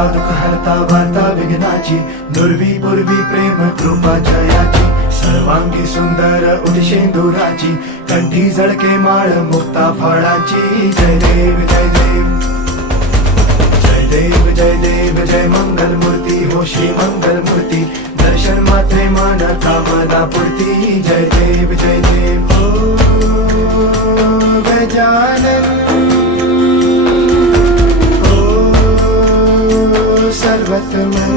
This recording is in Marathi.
हरता दुःख हरता वार्ता विघ्नाची, दुर्वी पूर्वी प्रेम कृपा जयाची, सर्वांगी सुंदर उदिशेंदुराची, कंठी झळके माळ मुक्ता फळाची. जय देव जय देव जय देव जय देव जय मंगल मूर्ती हो श्री मंगल मूर्ती, दर्शन मात्रे मन कामना पूर्ती. जय देव जय देव हो गजानन हो सर्वतमन.